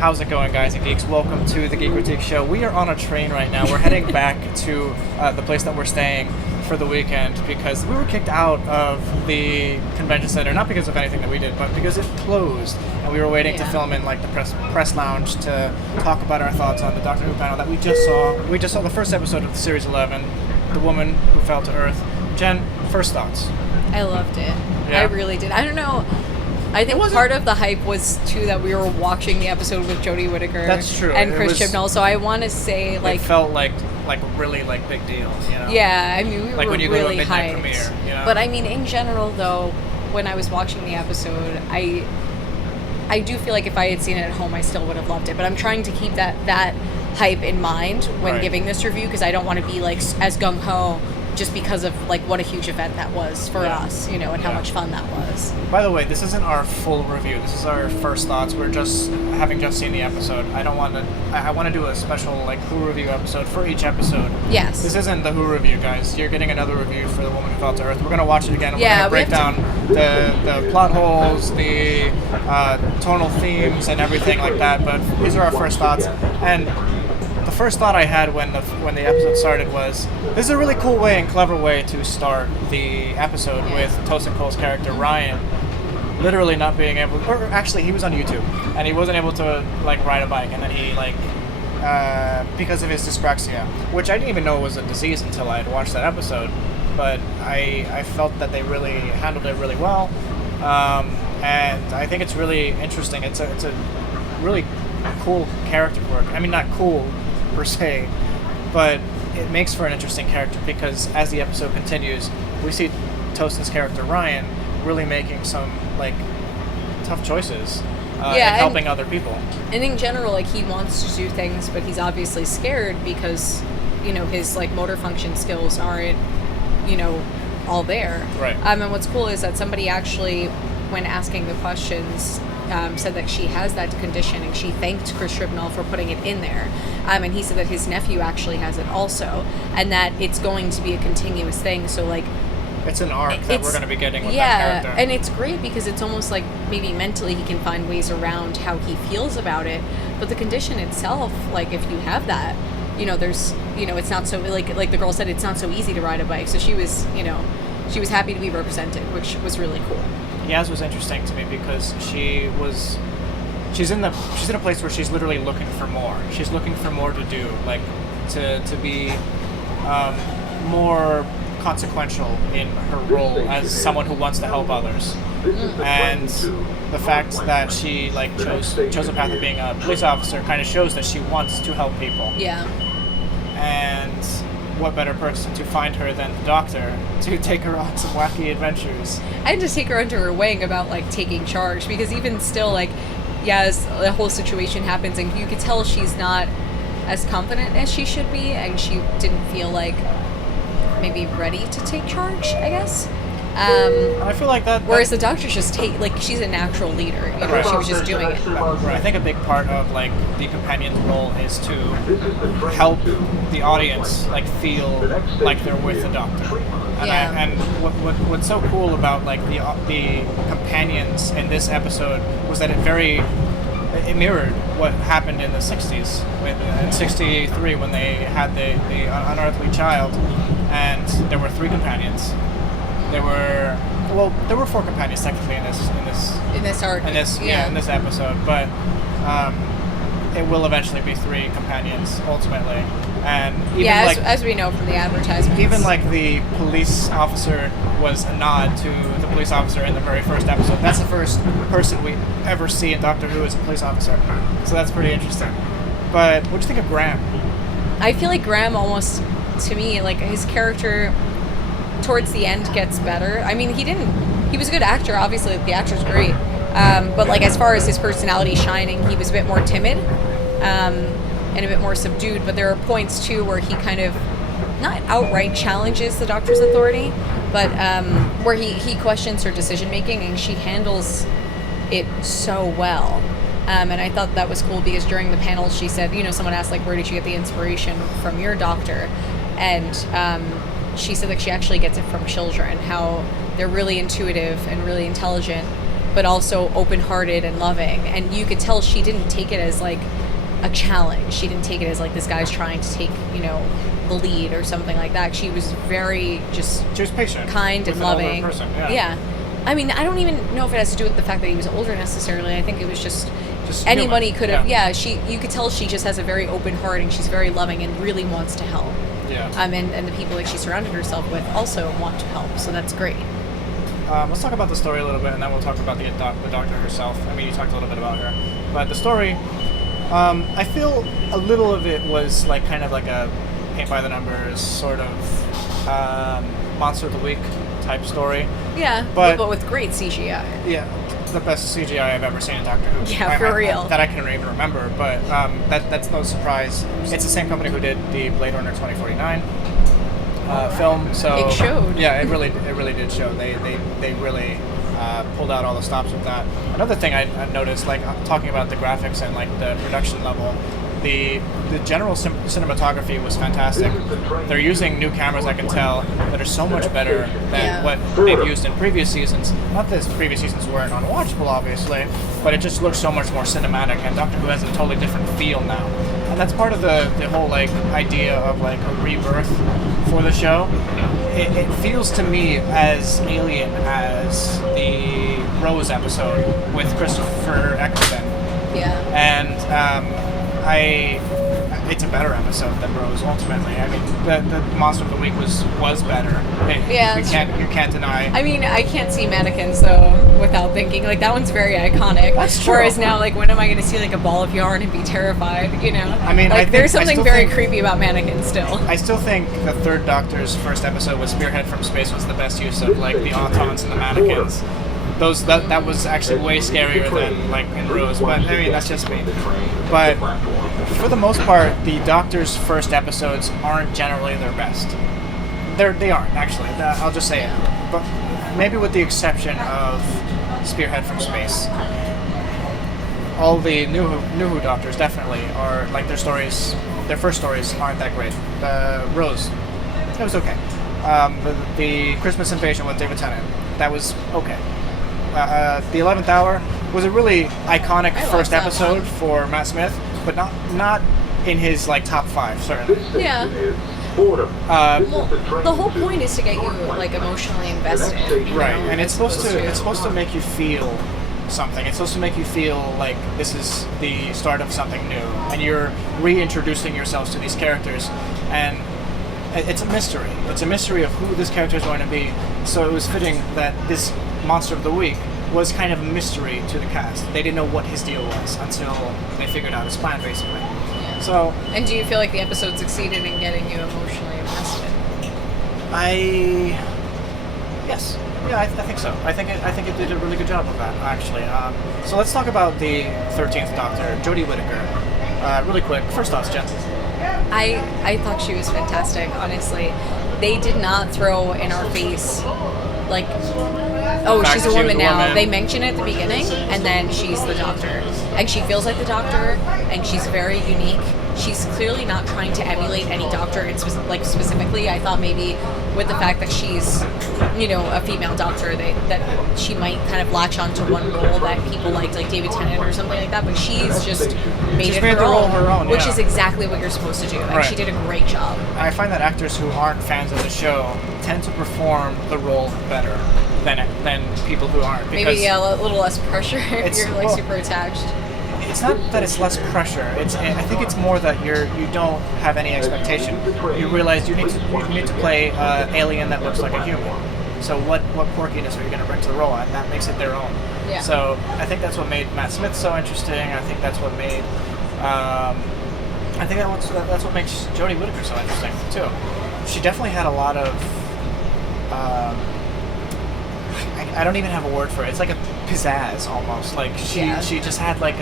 How's it going, guys and geeks? Welcome to the Geekritique show. We are on a train right now. We're heading back to the place that we're staying for the weekend because we were kicked out of the convention center, not because of anything that we did, but because it closed, and we were waiting to film in like the press lounge to talk about our thoughts on the Doctor Who panel that we just saw. We just saw the first episode of the Series 11, The Woman Who Fell to Earth. Jenn, first thoughts? I loved it. Yeah. I really did. I don't know. I think part of the hype was, too, that we were watching the episode with Jodie Whittaker. That's true. And Chris Chibnall, so I want to say, like... It felt like really, like, big deal, you know? Yeah, I mean, we like were when you really go to a midnight hyped. premiere, you know? But, I mean, in general, though, when I was watching the episode, I do feel like if I had seen it at home, I still would have loved it. But I'm trying to keep that hype in mind when giving this review, because I don't want to be, like, as gung-ho just because of like what a huge event that was for us, you know, and how much fun that was. By the way, this isn't our full review. This is our first thoughts. We're just having just seen the episode. I want to do a special like Who review episode for each episode. Yes. This isn't the Who review, guys. You're getting another review for The Woman Who Fell to Earth. We're gonna watch it again. And we're gonna break down the plot holes, the tonal themes, and everything like that. But these are our first thoughts. And the first thought I had when the episode started was, this is a really cool way and clever way to start the episode with Tosin Cole's character Ryan literally not being able, or actually he was on YouTube and he wasn't able to like ride a bike, and then he like because of his dyspraxia, which I didn't even know was a disease until I had watched that episode, but I felt that they really handled it really well, and I think it's really interesting. It's a really cool character work. I mean, not cool per se, but it makes for an interesting character because as the episode continues, we see Tosin's character Ryan really making some like tough choices and helping other people. And in general, like he wants to do things, but he's obviously scared because, you know, his like motor function skills aren't, you know, all there. Right. And what's cool is that somebody actually, when asking the questions, said that she has that condition, and she thanked Chris Chibnall for putting it in there. And he said that his nephew actually has it also, and that it's going to be a continuous thing. So, like, it's an arc that we're going to be getting with that character. And it's great because it's almost like maybe mentally he can find ways around how he feels about it. But the condition itself, like, if you have that, you know, there's, you know, it's not so, like the girl said, it's not so easy to ride a bike. So she was, you know, she was happy to be represented, which was really cool. Yaz was interesting to me because she's in a place where she's literally looking for more. She's looking for more to do, like to be more consequential in her role as someone who wants to help others. And the fact that she like chose a path of being a police officer kind of shows that she wants to help people. Yeah. And what better person to find her than the Doctor to take her on some wacky adventures. I had to take her under her wing about like taking charge, because even still, like, as the whole situation happens and you could tell she's not as confident as she should be, and she didn't feel like maybe ready to take charge, I guess. I feel like that. Whereas the Doctor's just she's a natural leader. You know, right. She was just doing it. Right. I think a big part of like the companion's role is to help the audience like feel like they're with the Doctor. And what's so cool about like the companions in this episode was that it mirrored what happened in the 60s, in 63 when they had the unearthly child, and there were 3 companions. There were 4 companions technically in this arc. In this episode, but it will eventually be 3 companions ultimately. And even as we know from the advertisements, even like the police officer was a nod to the police officer in the very first episode. That's the first person we ever see in Doctor Who as a police officer, so that's pretty interesting. But what do you think of Graham? I feel like Graham almost, to me, like his character towards the end gets better. I mean, he was a good actor, obviously, the actor's great, but like as far as his personality shining, he was a bit more timid and a bit more subdued, but there are points too where he kind of not outright challenges the Doctor's authority, but where he questions her decision making, and she handles it so well. And I thought that was cool because during the panel she said, you know, someone asked like, where did you get the inspiration from your doctor? And she said that she actually gets it from children, how they're really intuitive and really intelligent, but also open-hearted and loving. And you could tell she didn't take it as, like, a challenge. She didn't take it as, like, this guy's trying to take, you know, the lead or something like that. She was very just... She was patient. Kind and loving. Person, yeah. Yeah. I mean, I don't even know if it has to do with the fact that he was older necessarily. I think it was just anybody human. Could have. Yeah. You could tell she just has a very open heart and she's very loving and really wants to help. Yeah. And the people that she surrounded herself with also want to help. So that's great. Let's talk about the story a little bit, and then we'll talk about the doctor herself. I mean, you talked a little bit about her, but the story. I feel a little of it was like kind of like a paint by the numbers sort of monster of the week type story. Yeah, but with great CGI. Yeah, the best CGI I've ever seen in Doctor Who. Yeah, for real. That I can even remember, but that's no surprise. It's the same company who did the Blade Runner 2049 film. So it showed. Yeah, it really did show. They really pulled out all the stops with that. Another thing I noticed, like talking about the graphics and like the production level, the general cinematography was fantastic. They're using new cameras, I can tell, that are so much better than what they've used in previous seasons. Not that previous seasons weren't unwatchable, obviously, but it just looks so much more cinematic, and Doctor Who has a totally different feel now. And that's part of the whole like idea of like a rebirth for the show. It feels to me as alien as the Rose episode with Christopher Eccleston. Yeah. And it's a better episode than Rose ultimately. I mean, the Monster of the Week was better. You can't deny. I mean, I can't see mannequins though without thinking like that one's very iconic. That's true. Whereas now, like, when am I going to see like a ball of yarn and be terrified? You know. I mean, like there's something very creepy about mannequins still. I still think the third Doctor's first episode with Spearhead from Space was the best use of like the autons and the mannequins. That was actually way scarier than like in Rose, but I mean that's just me. But for the most part, the Doctor's first episodes aren't generally their best. They aren't actually. I'll just say it. But maybe with the exception of Spearhead from Space, all the new Who Doctors definitely are like their first stories aren't that great. Rose, it was okay. The Christmas Invasion with David Tennant, that was okay. The 11th Hour was a really iconic first episode for Matt Smith, but not in his like top 5 certainly. Yeah. Well, the whole point is to get you like emotionally invested, right? And it's supposed to make you feel something. It's supposed to make you feel like this is the start of something new, and you're reintroducing yourselves to these characters, and it's a mystery. It's a mystery of who this character is going to be. So it was fitting that this Monster of the Week was kind of a mystery to the cast. They didn't know what his deal was until they figured out his plan, basically. Yeah. So. And do you feel like the episode succeeded in getting you emotionally invested? Yes. Yeah, I think so. I think it did a really good job of that, actually. So let's talk about the 13th Doctor, Jodie Whittaker. Really quick. First thoughts, Jen. I thought she was fantastic, honestly. They did not throw in our face, like, oh, she's a woman now. They mention it at the beginning, and then she's the Doctor. And she feels like the Doctor, and she's very unique. She's clearly not trying to emulate any Doctor. It's like specifically, I thought maybe with the fact that she's, a female Doctor, that she might kind of latch onto one role that people liked, like David Tennant or something like that. But she's just made it her own, which is exactly what you're supposed to do. And she did a great job. I find that actors who aren't fans of the show tend to perform the role better than people who aren't. Maybe a little less pressure if you're like super attached. It's not that it's less pressure. I think it's more that you don't have any expectation. You realize you need to play an alien that looks like a human. So what quirkiness are you going to bring to the role, and that makes it their own. Yeah. So I think that's what made Matt Smith so interesting. I think that's what made. I think that's what makes Jodie Whittaker so interesting too. She definitely had a lot of. I don't even have a word for it. It's like a pizzazz almost. Like she just had like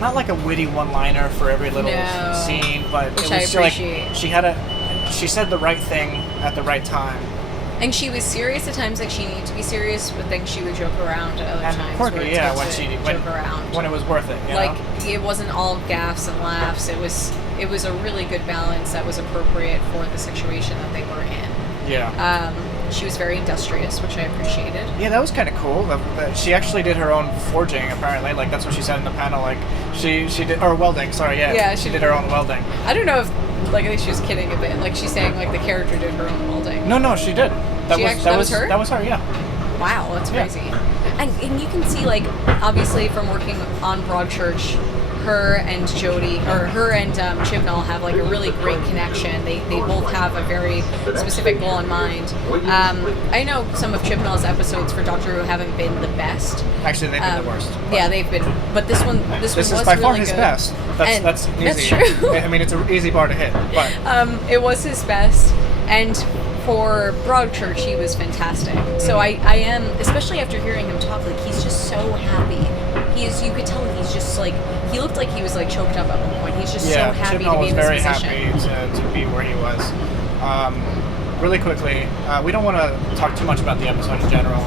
not like a witty one-liner for every little scene, but which it was I appreciate. Like she said the right thing at the right time. And she was serious at times, like she needed to be serious, but then she would joke around at other times. Quirky, when it was worth it. It wasn't all gaffes and laughs. It was a really good balance that was appropriate for the situation that they were in. Yeah. She was very industrious, which I appreciated. Yeah, that was kind of cool. She actually did her own forging, apparently. Like, that's what she said in the panel. Like, she did, or welding, sorry, yeah. Yeah. She did her own welding. I don't know if, like, I think she was kidding a bit. Like, she's saying, like, the character did her own welding. No, she did. That was her? That was her, yeah. Wow, that's crazy. Yeah. And you can see, like, obviously from working on Broadchurch, her and Jodie, or her and Chibnall have like a really great connection. They both have a very specific goal in mind. I know some of Chibnall's episodes for Doctor Who haven't been the best. Actually, they've been the worst. Yeah, they've been. But this one is was by far really his good. best. That's easy. That's true. I mean, it's an easy bar to hit. But it was his best, and for Broadchurch, he was fantastic. So I am, especially after hearing him talk, like he's just so happy. You could tell he's just like, he looked like he was like choked up at one point. He's just so happy to be in this position. Yeah, Chibnall was very happy to be where he was. Really quickly, we don't want to talk too much about the episode in general,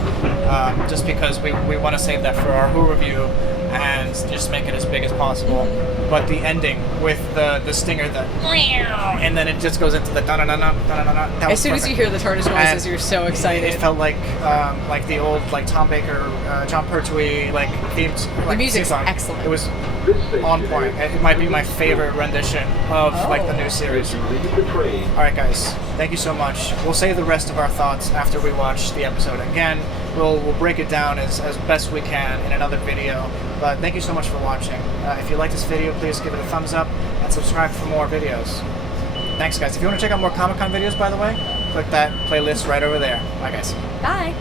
just because we want to save that for our Who review and just make it as big as possible. Mm-hmm. But the ending with the stinger, and then it just goes into the da-na-na-na. As soon as you hear the TARDIS noises, you're so excited. It felt like the old like Tom Baker, John Pertwee like themes. Like, the music's song. excellent. It was on point. It might be my favorite rendition of like the new series. All right, guys, thank you so much. We'll save the rest of our thoughts after we watch the episode again. We'll break it down as best we can in another video. But thank you so much for watching. If you like this video, please give it a thumbs up and subscribe for more videos. Thanks, guys. If you want to check out more Comic-Con videos, by the way, click that playlist right over there. Bye, guys. Bye.